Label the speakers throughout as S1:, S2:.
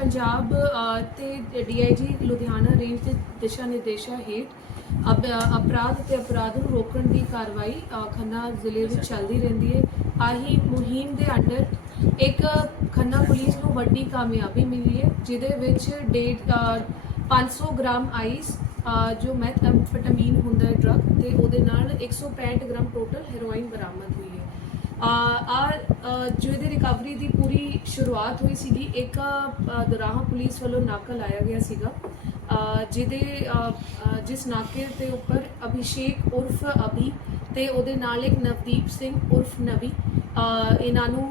S1: ਪੰਜਾਬ ਤੇ DIG Ludhiana range ਦੇ ਦਿਸ਼ਾ ਨਿਰਦੇਸ਼ਾਂ ਹੇਠ ਅਪ- ਅਪਰਾਧ ਤੇ ਅਪਰਾਧ ਨੂੰ ਰੋਕਣ ਦੀ ਕਾਰਵਾਈ ਖੰਨਾ ਜ਼ਿਲ੍ਹੇ ਵਿੱਚ ਚੱਲਦੀ ਰਹਿੰਦੀ ਹੈ। ਆਹੀ ਮੁਹਿੰਮ ਦੇ ਅੰਡਰ ਇੱਕ ਖੰਨਾ ਪੁਲਿਸ ਨੂੰ ਵੱਡੀ ਕਾਮਯਾਬੀ ਮਿਲੀ ਹੈ ਜਿਹਦੇ ਵਿੱਚ ਅ, 500 ਗ੍ਰਾਮ ਆਈਸ ਜੋ ਮੈਥੈਮਫੈਟਾਮੀਨ ਹੁੰਦਾ ਹੈ ਡਰਗ ਤੇ ਉਹਦੇ ਨਾਲ 165 ਗ੍ਰਾਮ ਟੋਟਲ ਹੈਰੋਇਨ ਬਰਾਮਦ ਹੋਈ ਆ ਆ ਜੋ ਇਹਦੀ ਰਿਕਵਰੀ ਦੀ ਪੂਰੀ ਸ਼ੁਰੂਆਤ ਹੋਈ ਸੀਗੀ ਇੱਕ ਅ, ਦਰਾਹਾ ਪੁਲਿਸ ਵੱਲੋਂ ਨਾਕਾ ਲਾਇਆ ਗਿਆ ਸੀਗਾ ਜਿਹਦੇ ਜਿਸ ਨਾਕੇ ਦੇ ਉੱਪਰ ਅਭਿਸ਼ੇਕ ਉਰਫ ਅਭੀ ਤੇ ਉਹਦੇ ਨਾਲ ਇੱਕ ਨਵਦੀਪ ਸਿੰਘ ਉਰਫ ਨਵੀ ਇਹਨਾਂ ਨੂੰ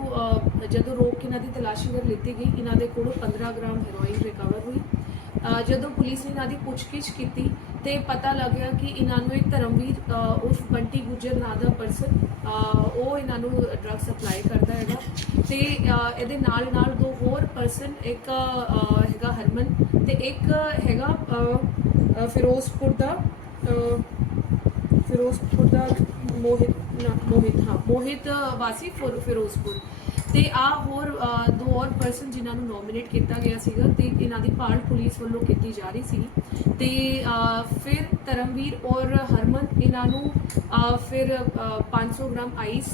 S1: ਜਦੋਂ ਰੋਕ ਕੇ ਇਹਨਾਂ ਦੀ ਤਲਾਸ਼ੀ ਕਰ ਲਿੱਤੀ ਗਈ ਇਹਨਾਂ ਦੇ ਕੋਲੋਂ 15 ਗ੍ਰਾਮ ਹੈਰੋਇਨ ਰਿਕਵਰ ਹੋਈ। ਜਦੋਂ ਪੁਲਿਸ ਨੇ ਇਹਨਾਂ ਦੀ ਪੁੱਛਗਿੱਛ ਕੀਤੀ ਤੇ ਪਤਾ ਲੱਗਿਆ ਕਿ ਇਹਨਾਂ ਨੂੰ ਇੱਕ ਧਰਮਵੀਰ ਉਸ ਬੰਟੀ ਗੁਜਰ ਨਾਂ ਦਾ ਪਰਸਨ ਉਹ ਇਹਨਾਂ ਨੂੰ ਡਰੱਗ ਸਪਲਾਈ ਕਰਦਾ ਹੈਗਾ ਤੇ ਇਹਦੇ ਨਾਲ ਨਾਲ ਦੋ ਹੋਰ ਪਰਸਨ ਇੱਕ ਹੈਗਾ ਹਰਮਨ ਤੇ ਇੱਕ ਹੈਗਾ ਫਿਰੋਜ਼ਪੁਰ ਦਾ ਫਿਰੋਜ਼ਪੁਰ ਦਾ ਮੋਹਿਤ ਮੋਹਿਤ, ਹਾਂ, ਮੋਹਿਤ ਵਾਸੀ ਫਿਰ- ਫਿਰੋਜ਼ਪੁਰ। ਤੇ ਆ ਹੋਰ ਦੋ ਹੋਰ ਪਰਸਨ ਜਿਨ੍ਹਾਂ ਨੂੰ ਨੋਮੀਨੇਟ ਕੀਤਾ ਗਿਆ ਸੀਗਾ ਤੇ ਇਹਨਾਂ ਦੀ ਭਾਲ ਪੁਲਿਸ ਵੱਲੋਂ ਕੀਤੀ ਜਾ ਰਹੀ ਸੀ। ਤੇ ਫਿਰ ਧਰਮਵੀਰ ਔਰ ਹਰਮਨ ਇਹਨਾਂ ਨੂੰ ਫਿਰ ਅ, 500 ਗ੍ਰਾਮ ਆਈਸ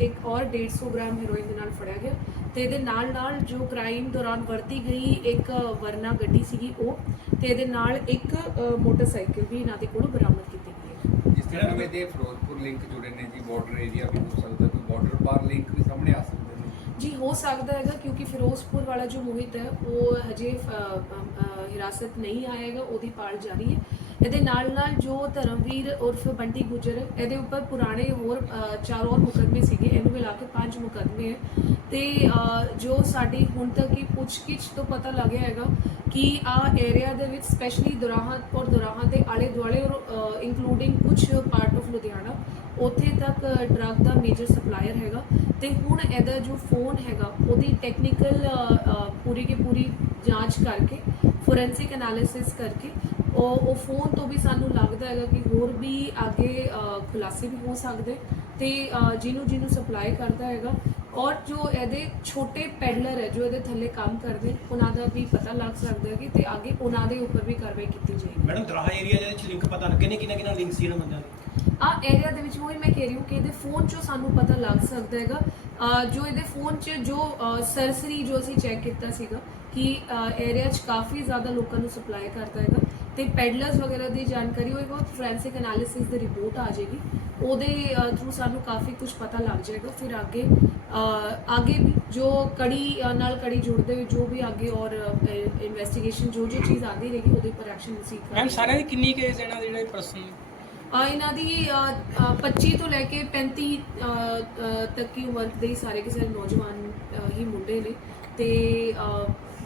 S1: ਇੱਕ ਔਰ 150 ਗ੍ਰਾਮ ਹੈਰੋਇਨ ਦੇ ਨਾਲ ਫੜਿਆ ਗਿਆ। ਤੇ ਇਹਦੇ ਨਾਲ ਨਾਲ ਜੋ ਕ੍ਰਾਈਮ ਦੌਰਾਨ ਵਰਤੀ ਗਈ ਇੱਕ ਵਰਨਾ ਗੱਡੀ ਸੀਗੀ ਉਹ ਤੇ ਇਹਦੇ ਨਾਲ ਇੱਕ ਮੋਟਰਸਾਈਕਲ ਵੀ ਇਹਨਾਂ ਦੇ ਕੋਲੋਂ ਬਰਾਮਦ ਕੀਤੀ ਗਈ ਹੈ।
S2: ਜਿਸ ਤਰ੍ਹਾਂ ਦੇ ਫਿਰੋਜ਼ਪੁਰ ਲਿੰਕ ਜੁੜੇ ਨੇ ਜੀ ਬਾਰਡਰ ਏਰੀਆ ਵੀ ਹੋ ਸਕਦਾ ਕੋਈ ਬਾਰਡਰ ਪਾਰ ਲਿੰਕ ਵੀ ਸਾਹਮਣੇ ਆ ਸਕਦੇ।
S1: ਜੀ, ਹੋ ਸਕਦਾ ਹੈਗਾ ਕਿਉਂਕਿ ਫਿਰੋਜ਼ਪੁਰ ਵਾਲਾ ਜੋ ਮੋਹਿਤ ਹੈ, ਉਹ ਹਜੇ ਹਿਰਾਸਤ ਨਹੀਂ ਆਏਗਾ ਉਹਦੀ ਪਾਲ ਜਾਰੀ ਹੈ। ਇਹਦੇ ਨਾਲ ਨਾਲ ਜੋ ਧਰਮਵੀਰ ਉਰਫ ਬੰਟੀ ਗੁਜਰ, ਇਹਦੇ ਉੱਪਰ ਪੁਰਾਣੇ ਹੋਰ ਚਾਰ ਹੋਰ ਮੁਕੱਦਮੇ ਸੀਗੇ, ਇਹਨੂੰ ਮਿਲਾ ਕੇ ਪੰਜ ਮੁਕੱਦਮੇ ਹੈ। ਤੇ ਜੋ ਸਾਡੀ ਹੁਣ ਤੱਕ ਦੀ ਪੁੱਛਗਿੱਛ ਤੋਂ ਪਤਾ ਲੱਗਿਆ ਹੈਗਾ ਕਿ ਆ ਏਰੀਆ ਦੇ ਵਿੱਚ ਸਪੈਸ਼ਲੀ ਦੁਰਾਹਾਂ ਔਰ ਦੁਰਾਹਾਂ ਦੇ ਆਲੇ ਦੁਆਲੇ ਔਰ ਇਨਕਲੂਡਿੰਗ ਕੁਝ ਪਾਰਟ ਆਫ ਲੁਧਿਆਣਾ ਉੱਥੇ ਤੱਕ ਡਰੱਗ ਦਾ ਮੇਜਰ ਸਪਲਾਇਰ ਹੈਗਾ ਤੇ ਹੁਣ ਇਹਦਾ ਜੋ ਫੋਨ ਹੈਗਾ, ਉਹਦੀ ਟੈਕਨੀਕਲ ਪੂਰੀ ਕੀ ਪੂਰੀ ਜਾਂਚ ਕਰਕੇ ਫੋਰੈਂਸਿਕ ਐਨਾਲਿਸਿਸ ਕਰਕੇ, ਉਹ ਉਹ ਫੋਨ ਤੋਂ ਵੀ ਸਾਨੂੰ ਲੱਗਦਾ ਹੈਗਾ ਕਿ ਹੋਰ ਵੀ ਅੱਗੇ ਖੁਲਾਸੇ ਵੀ ਹੋ ਸਕਦੇ ਤੇ ਜਿਹਨੂੰ ਜਿਹਨੂੰ ਸਪਲਾਈ ਕਰਦਾ ਹੈਗਾ ਔਰ ਜੋ ਇਹਦੇ ਛੋਟੇ ਪੈਡਲਰ ਹੈ, ਜੋ ਇਹਦੇ ਥੱਲੇ ਕੰਮ ਕਰਦੇ, ਉਹਨਾਂ ਦਾ ਵੀ ਪਤਾ ਲੱਗ ਸਕਦਾ ਹੈ ਕਿ ਤੇ ਅੱਗੇ ਉਹਨਾਂ ਦੇ ਉੱਪਰ ਵੀ ਕਾਰਵਾਈ ਕੀਤੀ ਜਾਏਗੀ।
S3: ਮੈਡਮ, ਦਰਾਹਾ ਏਰੀਆ ਦੇ ਵਿੱਚ ਲਿੰਕ ਪਤਾ ਲੱਗੇ ਨੇ ਕਿੰਨਾ ਕਿੰਨਾ ਲਿੰਕ ਸੀ ਇਹਨਾਂ ਬੰਦਿਆਂ ਦੇ?
S1: ਆ ਏਰੀਆ ਦੇ ਵਿੱਚ ਉਹ ਮੈਂ ਕਹਿ ਰਹੀ ਹਾਂ ਕਿ ਇਹਦੇ ਫੋਨ 'ਚੋਂ ਸਾਨੂੰ ਪਤਾ ਲੱਗ ਸਕਦਾ ਹੈਗਾ। ਜੋ ਇਹਦੇ ਫੋਨ 'ਚ ਜੋ ਸਰਸਰੀ ਜੋ ਅਸੀਂ ਚੈੱਕ ਕੀਤਾ ਸੀਗਾ ਕਿ ਏਰੀਆ 'ਚ ਕਾਫੀ ਜ਼ਿਆਦਾ ਲੋਕਾਂ ਨੂੰ ਸਪਲਾਈ ਕਰਦਾ ਹੈਗਾ ਤੇ ਪੈਡਲਰਸ ਵਗੈਰਾ ਦੀ ਜਾਣਕਾਰੀ ਹੋਏਗਾ ਫੋਰੈਂਸਿਕ ਐਨਾਲਿਸਿਸ ਦੀ ਰਿਪੋਰਟ ਆ ਜਾਏਗੀ। ਉਹਦੇ ਥਰੂ ਸਾਨੂੰ ਕਾਫੀ ਕੁਝ ਪਤਾ ਲੱਗ ਜਾਏਗਾ। ਫਿਰ ਅੱਗੇ ਅੱਗੇ ਵੀ ਜੋ ਕੜੀ ਨਾਲ ਕੜੀ ਜੁੜਦੇ ਹੋਏ ਜੋ ਵੀ ਅੱਗੇ ਔਰ ਇਨਵੈਸਟੀਗੇਸ਼ਨ ਜੋ ਜੋ ਚੀਜ਼ ਆਦੀ ਰਹੇਗੀ ਉਹਦੇ ਉੱਪਰ ਐਕਸ਼ਨ
S3: ਮੈਮ
S1: ਕਰਾਂਗੇ।
S3: ਸਾਰਿਆਂ ਦੀ ਕਿੰਨੀ ਕੇਸ ਇਹਨਾਂ ਦੇ ਜਿਹੜੇ ਪਰਸਨ
S1: ਇਹਨਾਂ ਦੀ ਅ, 25 ਤੋਂ ਲੈ ਕੇ 35 ਤੱਕ ਦੀ ਉਮਰ ਦੇ ਸਾਰੇ ਕਿਸੇ ਨੌਜਵਾਨ ਹੀ ਮੁੰਡੇ ਨੇ। ਤੇ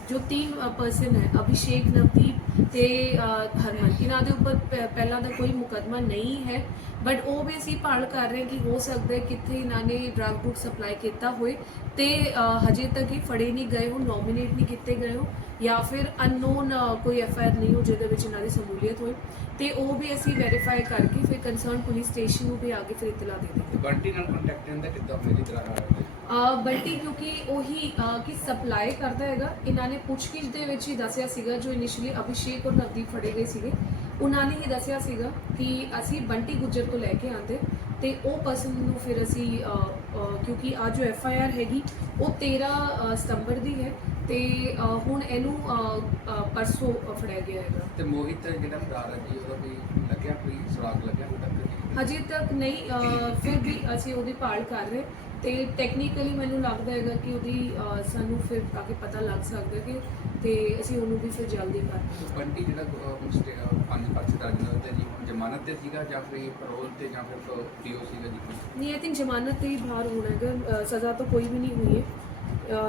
S1: ਜੋ ਤਿੰਨ ਪਰਸਨ ਹੈ ਅਭਿਸ਼ੇਕ ਨਵਦੀਪ ਤੇ ਅ, ਹਰਮਨ ਇਹਨਾਂ ਦੇ ਉੱਪਰ ਪਹਿਲਾਂ ਦਾ ਕੋਈ ਮੁਕਦਮਾ ਨਹੀਂ ਹੈ ਬਟ ਉਹ ਵੀ ਅਸੀਂ ਭਾਲ ਕਰ ਰਹੇ ਕਿ ਹੋ ਸਕਦਾ ਹੈ ਕਿੱਥੇ ਇਹਨਾਂ ਨੇ ਡਰਗ ਬੁੱਕ ਸਪਲਾਈ ਕੀਤਾ ਹੋਏ ਤੇ ਹਜੇ ਤੱਕ ਹੀ ਫੜੇ ਨਹੀਂ ਗਏ ਹੋ ਨੋਮੀਨੇਟ ਨਹੀਂ ਕੀਤੇ ਗਏ ਹੋ ਜਾਂ ਫਿਰ ਅਨਨੋਨ ਕੋਈ ਐਫ ਆਈ ਆਰ ਨਹੀਂ ਹੋ ਜਿਹਦੇ ਵਿੱਚ ਇਹਨਾਂ ਦੀ ਸਮੂਲੀਅਤ ਹੋਏ ਤੇ ਉਹ ਵੀ ਅਸੀਂ ਵੈਰੀਫਾਈ ਕਰਕੇ ਫਿਰ ਕੰਸਰਨ ਪੁਲਿਸ ਸਟੇਸ਼ਨ ਨੂੰ ਵੀ ਅੱਗੇ ਫਿਰ ਇਤਲਾ ਦੇ ਦੇਵਾਂਗੇ
S2: ਤੇ ਬੰਟੀ ਨਾਲ ਕੰਟੈਕਟ ਜਾਂਦਾ ਕਿੱਦਾਂ ਦਰਾਹਾ
S1: ਅ, ਬੰਟੀ ਕਿਉਂਕਿ ਉਹੀ ਕਿ ਸਪਲਾਈ ਕਰਦਾ ਹੈਗਾ ਇਹਨਾਂ ਨੇ ਪੁੱਛਗਿੱਛ ਦੇ ਵਿੱਚ ਹੀ ਦੱਸਿਆ ਸੀਗਾ ਜੋ ਇਨੀਸ਼ੀਅਲੀ ਅਭਿਸ਼ੇਕ ਔਰ ਨਵਦੀਪ ਫੜੇ ਗਏ ਸੀਗੇ। ਉਹਨਾਂ ਨੇ ਹੀ ਦੱਸਿਆ ਸੀਗਾ ਕਿ ਅਸੀਂ ਬੰਟੀ ਗੁੱਜਰ ਤੋਂ ਲੈ ਕੇ ਆਂਦੇ ਤੇ ਉਹ ਪਰਸਨ ਨੂੰ ਫਿਰ ਅਸੀਂ ਕਿਉਂਕਿ ਅੱਜ ਜੋ ਐਫ ਆਈ ਆਰ ਹੈਗੀ ਉਹ 13 ਅ, ਸਤੰਬਰ ਦੀ ਹੈ ਤੇ ਹੁਣ ਇਹਨੂੰ ਪਰਸੋਂ ਫੜਿਆ ਗਿਆ ਹੈਗਾ।
S2: ਤੇ ਮੋਹਿਤ ਜਿਹੜਾ ਫਰਾਰ ਹੈ ਜੀ ਉਹਦਾ ਕੋਈ ਲੱਗਿਆ ਕੋਈ ਸੁਰਾਗ ਲੱਗਿਆ ਹੁਣ ਤੱਕ
S1: ਹਜੇ ਤੱਕ ਨਹੀਂ ਫਿਰ ਵੀ ਅਸੀਂ ਉਹਦੀ ਭਾਲ ਕਰ ਰਹੇ। ਤੇ ਟੈਕਨੀਕਲੀ ਮੈਨੂੰ ਲੱਗਦਾ ਹੈਗਾ ਕਿ ਉਹਦੀ ਅਹ, ਸਾਨੂੰ ਫਿਰ ਆ ਕੇ ਪਤਾ ਲੱਗ ਸਕਦਾ ਕਿ ਤੇ ਅਸੀਂ ਉਹਨੂੰ ਵੀ ਫਿਰ ਜਲਦੀ ਕਰ
S2: ਤੇ ਬੰਟੀ ਜਿਹੜਾ ਅਹ, ਅਹ, ਪੰਜ ਪਰਚੇ ਦਰਜ ਨੇ ਉਹਦੇ ਜੀ ਹੁਣ ਜ਼ਮਾਨਤ ਤੇ ਸੀਗਾ ਜਾਂ ਫਿਰ ਪੈਰੋਲ ਤੇ ਜਾਂ ਫਿਰ ਪੀਓ ਸੀਗਾ ਜੀ?
S1: ਨਹੀਂ ਆਈ ਥਿੰਕ ਜ਼ਮਾਨਤ ਤੇ ਹੀ ਬਾਹਰ ਹੋਣਾ ਹੈਗਾ। ਅਹ, ਸਜ਼ਾ ਤਾਂ ਕੋਈ ਵੀ ਨਹੀਂ ਹੋਈ ਹੈ।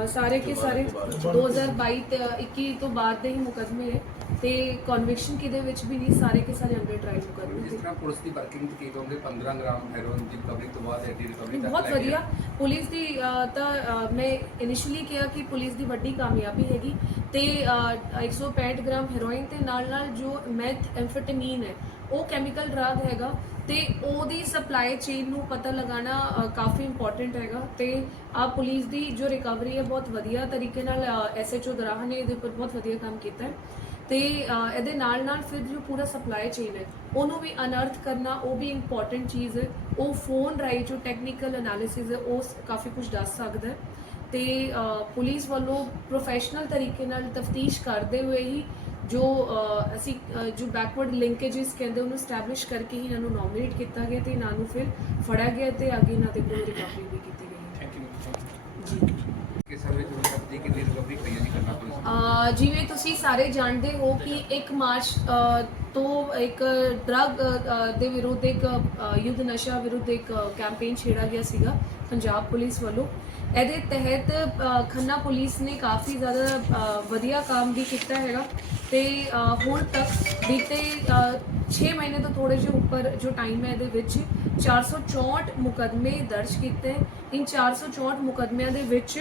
S1: ਸਾਰੇ ਕੇ ਸਾਰੇ 2022 ਤੇ 21 ਤੋਂ ਬਾਅਦ ਦੇ ਹੀ ਮੁਕਦਮੇ ਹੈ। ਤੇ ਕਨਵਿਕਸ਼ਨ ਕਿਦੇ ਵਿੱਚ ਵੀ ਨਹੀਂ ਸਾਰੇ ਕੇ ਸਾਰੇ ਅੰਡਰ ਟ੍ਰਾਇਲ ਮੁਕਦਮੇ
S2: ਜਿਸ ਤਰ੍ਹਾਂ ਪੁਲਿਸ ਦੀ ਵਰਕਿੰਗ ਕੀ ਕਹੋਗੇ? 15 ਗ੍ਰਾਮ ਹੈਰੋਇਨ ਦੀ ਰਿਕਵਰੀ ਤੋਂ ਬਾਅਦ ਐਡੀ ਰਿਕਵਰੀ
S1: ਬਹੁਤ ਵਧੀਆ। ਪੁਲਿਸ ਦੀ ਤਾਂ ਮੈਂ ਇਨੀਸ਼ੀਅਲੀ ਕਿਹਾ ਕਿ ਪੁਲਿਸ ਦੀ ਵੱਡੀ ਕਾਮਯਾਬੀ ਹੈਗੀ ਤੇ ਅ, 165 ਗ੍ਰਾਮ ਹੈਰੋਇਨ ਤੇ ਨਾਲ ਨਾਲ ਜੋ ਮੈਥ ਐਮਫੈਟਾਮੀਨ ਹੈ ਉਹ ਕੈਮੀਕਲ ਡਰਗ ਹੈਗਾ ਤੇ ਉਹਦੀ ਸਪਲਾਈ ਚੇਨ ਨੂੰ ਪਤਾ ਲਗਾਉਣਾ ਅ, ਕਾਫੀ ਇੰਪੋਰਟੈਂਟ ਹੈਗਾ ਤੇ ਆ ਪੁਲਿਸ ਦੀ ਜੋ ਰਿਕਵਰੀ ਹੈ ਬਹੁਤ ਵਧੀਆ ਤਰੀਕੇ ਨਾਲ ਐਸਐਚਓ ਦਰਾਹ ਨੇ ਇਹਦੇ ਉੱਪਰ ਬਹੁਤ ਵਧੀਆ ਕੰਮ ਕੀਤਾ ਹੈ। ਤੇ ਇਹਦੇ ਨਾਲ ਨਾਲ ਫਿਰ ਜੋ ਪੂਰਾ ਸਪਲਾਈ ਚੇਨ ਹੈ ਉਹਨੂੰ ਵੀ ਅਨਰਥ ਕਰਨਾ ਉਹ ਵੀ ਇੰਪੋਰਟੈਂਟ ਚੀਜ਼ ਹੈ। ਉਹ ਫੋਨ ਰਾਈ ਜੋ ਟੈਕਨੀਕਲ ਐਨਾਲਿਸਿਸ ਹੈ ਉਹ ਕਾਫੀ ਕੁਝ ਦੱਸ ਸਕਦਾ ਹੈ। ਤੇ ਪੁਲਿਸ ਵੱਲੋਂ ਪ੍ਰੋਫੈਸ਼ਨਲ ਤਰੀਕੇ ਨਾਲ ਤਫਤੀਸ਼ ਕਰਦੇ ਹੋਏ ਹੀ ਜੋ ਅਸੀਂ ਜੋ ਬੈਕਵਰਡ ਲਿੰਕੇजेस ਕਹਿੰਦੇ ਉਹਨੂੰ ਸਟੈਬਲਿਸ਼ ਕਰਕੇ ਹੀ ਇਹਨਾਂ ਨੂੰ ਨੋਮੀਨੇਟ ਕੀਤਾ ਗਿਆ ਤੇ ਇਹਨਾਂ ਨੂੰ ਫਿਰ ਫੜਿਆ ਗਿਆ ਤੇ ਅੱਗੇ ਇਹਨਾਂ ਦੇ ਕੋਲ ਰਿਕਵਰੀ ਵੀ ਕੀਤੀ ਗਈ
S2: ਥੈਂਕ ਯੂ
S1: ਜੀ।
S2: ਕਿ ਤੋਂ ਤੱਕ ਦੀ ਕਿੰਨੀ ਰਿਕਵਰੀ ਹੋਈ
S1: ਅਹ ਜਿਵੇਂ ਤੁਸੀਂ ਸਾਰੇ ਜਾਣਦੇ ਹੋ ਕਿ 1 ਮਾਰਚ ਅਹ, ਤੋਂ ਇੱਕ ਡਰੱਗ ਦੇ ਵਿਰੁੱਧ ਇੱਕ ਅਹ, ਯੁੱਧ ਨਸ਼ਾ ਵਿਰੁੱਧ ਇੱਕ ਕੈਂਪੇਨ ਛੇੜਿਆ ਗਿਆ ਸੀਗਾ ਪੰਜਾਬ ਪੁਲਿਸ ਵੱਲੋਂ। ਇਹਦੇ ਤਹਿਤ ਅਹ, ਖੰਨਾ ਪੁਲਿਸ ਨੇ ਕਾਫੀ ਜ਼ਿਆਦਾ ਅਹ, ਵਧੀਆ ਕੰਮ ਵੀ ਕੀਤਾ ਹੈਗਾ ਤੇ ਅਹ, ਹੁਣ ਤੱਕ ਬੀਤੇ 6 ਮਹੀਨੇ ਤੋਂ ਥੋੜੇ ਜਿਹਾ ਉੱਪਰ ਜੋ ਟਾਈਮ ਹੈ ਇਹਦੇ ਵਿੱਚ 464 ਮੁਕਦਮੇ ਦਰਜ ਕੀਤੇ। ਇਨ 464 ਮੁਕਦਮਿਆਂ ਦੇ ਵਿੱਚ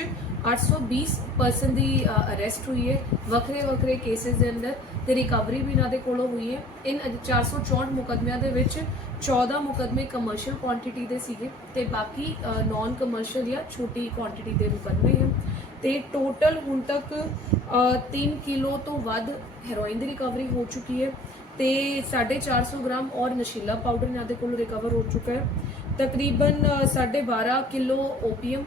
S1: 820 ਪਰਸਨ ਦੀ ਅਰੈਸਟ ਹੋਈ ਹੈ। ਵੱਖਰੇ ਵੱਖਰੇ ਕੇਸਿਸ ਦੇ ਅੰਦਰ ਤੇ ਰਿਕਵਰੀ ਵੀ ਇਹਨਾਂ ਦੇ ਕੋਲੋਂ ਹੋਈ ਹੈ। ਇਨ 464 ਮੁਕਦਮਿਆਂ ਦੇ ਵਿੱਚ 14 ਮੁਕਦਮੇ ਕਮਰਸ਼ੀਅਲ ਕੁਆਂਟੀਟੀ ਦੇ ਸੀਗੇ ਤੇ ਬਾਕੀ ਨਾਨ ਕਮਰਸ਼ੀਅਲ ਜਾਂ ਛੋਟੀ ਕੁਆਂਟੀਟੀ ਦੇ ਮੁਕਦਮੇ ਹਨ। ਤੇ ਟੋਟਲ ਹੁਣ ਤੱਕ 3 ਕਿਲੋ ਤੋਂ ਵੱਧ ਹੈਰੋਇਨ ਦੀ ਰਿਕਵਰੀ ਹੋ ਚੁੱਕੀ ਹੈ। ਤੇ 450 ਗ੍ਰਾਮ ਔਰ ਨਸ਼ੀਲਾ ਪਾਊਡਰ ਇਹਨਾਂ ਦੇ ਕੋਲ ਰਿਕਵਰ ਹੋ ਚੁੱਕਾ ਹੈ। ਤਕਰੀਬਨ ਅ, 12.5 ਕਿਲੋ ਓਪੀਅਮ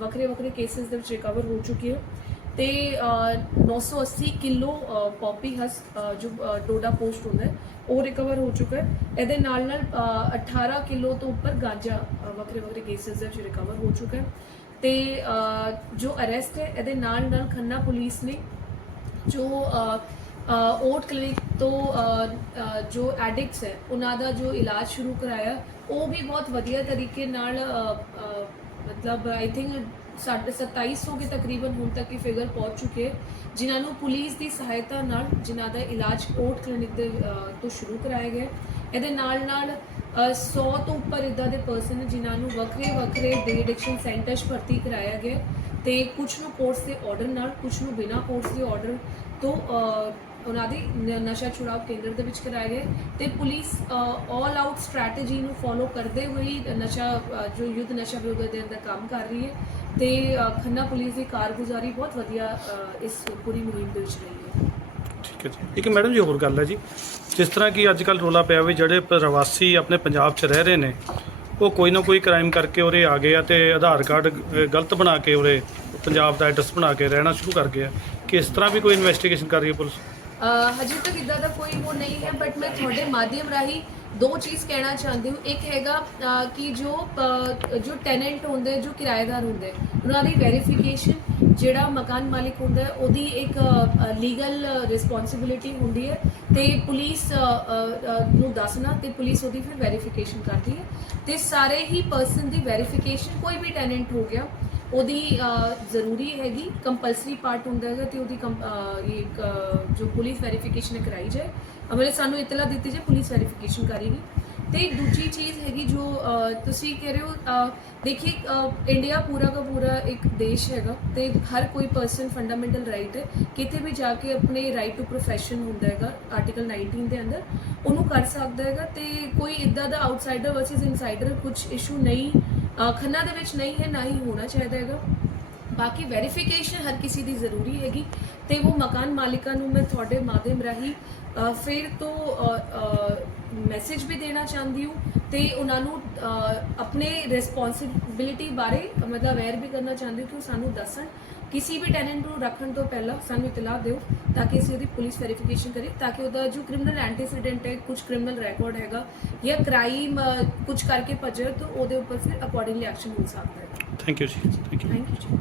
S1: ਵੱਖਰੇ ਵੱਖਰੇ ਕੇਸਿਸ ਦੇ ਵਿੱਚ ਰਿਕਵਰ ਹੋ ਚੁੱਕੀ ਹੈ। ਤੇ ਅ, 980 ਕਿਲੋ ਪੌਪੀ ਹਸ ਜੋ ਡੋਡਾ ਪੋਸਟ ਹੁੰਦਾ ਹੈ ਉਹ ਰਿਕਵਰ ਹੋ ਚੁੱਕਾ ਹੈ। ਇਹਦੇ ਨਾਲ ਨਾਲ ਅ, 18 ਕਿਲੋ ਤੋਂ ਉੱਪਰ ਗਾਂਜਾ ਵੱਖਰੇ ਵੱਖਰੇ ਕੇਸਿਸ ਦੇ ਵਿੱਚ ਰਿਕਵਰ ਹੋ ਚੁੱਕਾ ਹੈ। ਤੇ ਜੋ ਅਰੈਸਟ ਹੈ ਇਹਦੇ ਨਾਲ ਨਾਲ ਖੰਨਾ ਪੁਲਿਸ ਨੇ ਜੋ ਓਟ ਕਲੀਨਿਕ ਤੋਂ ਜੋ ਐਡਿਕਟਸ ਹੈ ਉਹਨਾਂ ਦਾ ਜੋ ਇਲਾਜ ਸ਼ੁਰੂ ਕਰਾਇਆ ਉਹ ਵੀ ਬਹੁਤ ਵਧੀਆ ਤਰੀਕੇ ਨਾਲ ਮਤਲਬ ਆਈ ਥਿੰਕ ਸਾਡੇ 2700 ਕੇ ਤਕਰੀਬਨ ਹੁਣ ਤੱਕ ਦੀ ਫਿਗਰ ਪਹੁੰਚ ਚੁੱਕੇ ਜਿਨ੍ਹਾਂ ਨੂੰ ਪੁਲਿਸ ਦੀ ਸਹਾਇਤਾ ਨਾਲ ਜਿਨ੍ਹਾਂ ਦਾ ਇਲਾਜ ਓਟ ਕਲੀਨਿਕ ਦੇ ਤੋਂ ਸ਼ੁਰੂ ਕਰਾਇਆ ਗਿਆ ਇਹਦੇ ਨਾਲ ਨਾਲ ਅ, 100 ਤੋਂ ਉੱਪਰ ਇਦਾਂ ਦੇ ਪਰਸਨ ਜਿਨ੍ਹਾਂ ਨੂੰ ਵੱਖਰੇ ਵੱਖਰੇ ਡੀ ਐਡਿਕਸ਼ਨ ਸੈਂਟਰ 'ਚ ਭਰਤੀ ਕਰਾਇਆ ਗਿਆ ਹੈ ਤੇ ਕੁਝ ਨੂੰ ਕੋਰਸ ਦੇ ਆਰਡਰ ਨਾਲ ਕੁਝ ਨੂੰ ਬਿਨਾਂ ਕੋਰਸ ਦੇ ਆਰਡਰ ਤੋਂ ਉਹਨਾਂ ਦੀ ਨ- ਨਸ਼ਾ ਛੁਡਾਓ ਕੇਂਦਰ ਦੇ ਵਿੱਚ ਕਰਾਏ ਗਏ ਤੇ ਪੁਲਿਸ ਆਲ ਆਊਟ ਸਟ੍ਰੈਟਜੀ ਨੂੰ ਫੋਲੋ ਕਰਦੇ ਹੋਏ ਨਸ਼ਾ ਅ, ਜੋ ਯੁੱਧ ਨਸ਼ਾ ਵਿਰੋਧ ਦੇ ਅੰਦਰ ਕੰਮ ਕਰ ਰਹੀ ਹੈ ਤੇ ਅ, ਖੰਨਾ ਪੁਲਿਸ ਦੀ ਕਾਰਗੁਜ਼ਾਰੀ ਬਹੁਤ ਵਧੀਆ ਅ, ਇਸ ਪੂਰੀ ਮੁਹਿੰਮ ਦੇ ਵਿੱਚ ਰਹੀ ਹੈ।
S4: ਠੀਕ ਹੈ ਜੀ। ਇੱਕ ਮੈਡਮ ਜੀ ਹੋਰ ਗੱਲ ਹੈ ਜੀ। ਜਿਸ ਤਰ੍ਹਾਂ ਕਿ ਅੱਜ ਕੱਲ ਰੋਲਾ ਪਿਆ ਵੀ ਜਿਹੜੇ ਪ੍ਰਵਾਸੀ ਆਪਣੇ ਪੰਜਾਬ 'ਚ ਰਹਿ ਰਹੇ ਨੇ ਉਹ ਕੋਈ ਨਾ ਕੋਈ ਕ੍ਰਾਈਮ ਕਰਕੇ ਉਰੇ ਆ ਗਏ ਆ ਤੇ ਆਧਾਰ ਕਾਰਡ ਅ, ਗਲਤ ਬਣਾ ਕੇ ਉਰੇ ਪੰਜਾਬ ਦਾ ਐਡਰੈਸ ਬਣਾ ਕੇ ਰਹਿਣਾ ਸ਼ੁਰੂ ਕਰ ਗਏ ਆ। ਕਿ ਇਸ ਤਰ੍ਹਾਂ ਵੀ ਕੋਈ ਇਨਵੈਸਟੀਗੇਸ਼ਨ ਕਰ ਰਹੀ ਹੈ ਪੁਲਿਸ?
S1: ਹਜੇ ਤੱਕ ਇਦਾਂ ਦਾ ਕੋਈ ਉਹ ਨਹੀਂ ਹੈ ਬਟ ਮੈਂ ਤੁਹਾਡੇ ਮਾਧਿਅਮ ਰਾਹੀਂ ਦੋ ਚੀਜ਼ ਕਹਿਣਾ ਚਾਹੁੰਦੀ ਹਾਂ। ਇੱਕ ਹੈਗਾ ਕਿ ਜੋ ਜੋ ਟੈਨੈਂਟ ਹੁੰਦੇ, ਜੋ ਕਿਰਾਏਦਾਰ ਹੁੰਦੇ, ਉਹਨਾਂ ਦੀ ਵੈਰੀਫਿਕੇਸ਼ਨ ਜਿਹੜਾ ਮਕਾਨ ਮਾਲਿਕ ਹੁੰਦਾ, ਉਹਦੀ ਇੱਕ ਲੀਗਲ ਰਿਸਪੌਂਸਿਬਿਲਿਟੀ ਹੁੰਦੀ ਹੈ ਤੇ ਪੁਲਿਸ ਨੂੰ ਦੱਸਣਾ ਤੇ ਪੁਲਿਸ ਉਹਦੀ ਫਿਰ ਵੈਰੀਫਿਕੇਸ਼ਨ ਕਰਦੀ ਹੈ। ਤੇ ਸਾਰੇ ਹੀ ਪਰਸਨ ਦੀ ਵੈਰੀਫਿਕੇਸ਼ਨ ਕੋਈ ਵੀ ਟੈਨੈਂਟ ਹੋ ਗਿਆ ਉਹਦੀ ਜ਼ਰੂਰੀ ਹੈਗੀ ਕੰਪਲਸਰੀ ਪਾਰਟ ਹੁੰਦਾ ਹੈਗਾ ਤੇ ਉਹਦੀ ਕੰਪ- ਇੱਕ, ਜੋ ਪੁਲਿਸ ਵੈਰੀਫਿਕੇਸ਼ਨ ਕਰਾਈ ਜਾਏ। ਅਮਰੇ ਸਾਨੂੰ ਇਤਲਾ ਦਿੱਤੀ ਜਾਏ ਪੁਲਿਸ ਵੈਰੀਫਿਕੇਸ਼ਨ ਕਰੇਗੀ। ਤੇ ਦੂਜੀ ਚੀਜ਼ ਹੈਗੀ ਜੋ ਤੁਸੀਂ ਕਹਿ ਰਹੇ ਹੋ ਅਹ, ਇੰਡੀਆ ਪੂਰਾ ਦਾ ਪੂਰਾ ਇੱਕ ਦੇਸ਼ ਹੈਗਾ ਤੇ ਹਰ ਕੋਈ ਪਰਸਨ ਫੰਡਾਮੈਂਟਲ ਰਾਈਟ ਹੈ। ਕਿਤੇ ਵੀ ਜਾ ਕੇ ਆਪਣੇ ਰਾਈਟ ਟੂ ਪ੍ਰੋਫੈਸ਼ਨ ਹੁੰਦਾ ਹੈਗਾ ਆਰਟੀਕਲ 19 ਦੇ ਅੰਦਰ ਉਹਨੂੰ ਕਰ ਸਕਦਾ ਹੈਗਾ ਤੇ ਕੋਈ ਇਦਾਂ ਦਾ ਆਊਟਸਾਈਡਰ ਵਰਸਸ ਇਨਸਾਈਡਰ ਕੁਝ ਇਸ਼ੂ ਨਹੀਂ ਖੰਨਾ ਦੇ ਵਿੱਚ ਨਹੀਂ ਹੈ, ਨਾ ਹੀ ਹੋਣਾ ਚਾਹੀਦਾ ਹੈਗਾ। ਬਾਕੀ ਵੈਰੀਫਿਕੇਸ਼ਨ ਹਰ ਕਿਸੇ ਦੀ ਜ਼ਰੂਰੀ ਹੈਗੀ ਤੇ ਉਹ ਮਕਾਨ ਮਾਲਿਕਾਂ ਨੂੰ ਮੈਂ ਤੁਹਾਡੇ ਮਾਧਿਅਮ ਰਾਹੀਂ ਫਿਰ ਤੋਂ ਮੈਸੇਜ ਵੀ ਦੇਣਾ ਚਾਹੁੰਦੀ ਹਾਂ ਤੇ ਉਹਨਾਂ ਨੂੰ ਆਪਣੇ ਰਿਸਪੌਂਸਿਬਿਲਿਟੀ ਬਾਰੇ ਮਤਲਬ ਅਵੇਅਰ ਵੀ ਕਰਨਾ ਚਾਹੁੰਦੀ ਹਾਂ ਕਿ ਉਹ ਸਾਨੂੰ ਦੱਸਣ ਕਿਸੇ ਵੀ ਟੈਨੈਂਟ ਨੂੰ ਰੱਖਣ ਤੋਂ ਪਹਿਲਾਂ ਸਾਨੂੰ ਇਤਲਾਹ ਦਿਓ ਤਾਂ ਕਿ ਅਸੀਂ ਉਹਦੀ ਪੁਲਿਸ ਵੈਰੀਫਿਕੇਸ਼ਨ ਕਰੀਏ ਤਾਂ ਕਿ ਉਹਦਾ ਜੋ ਕ੍ਰਿਮੀਨਲ ਐਂਟੀਸੀਡੈਂਟ ਹੈ ਕੁਝ ਕ੍ਰਿਮੀਨਲ ਰਿਕਾਰਡ ਹੈਗਾ ਜਾਂ ਕ੍ਰਾਈਮ ਕੁਝ ਕਰਕੇ ਭੱਜੇ ਤਾਂ ਉਹਦੇ ਉੱਪਰ ਫਿਰ ਅਕੋਰਡਿੰਗਲੀ ਐਕਸ਼ਨ ਹੋ ਸਕਦਾ ਹੈ।
S4: Thank you ji thank you
S1: thank you ji.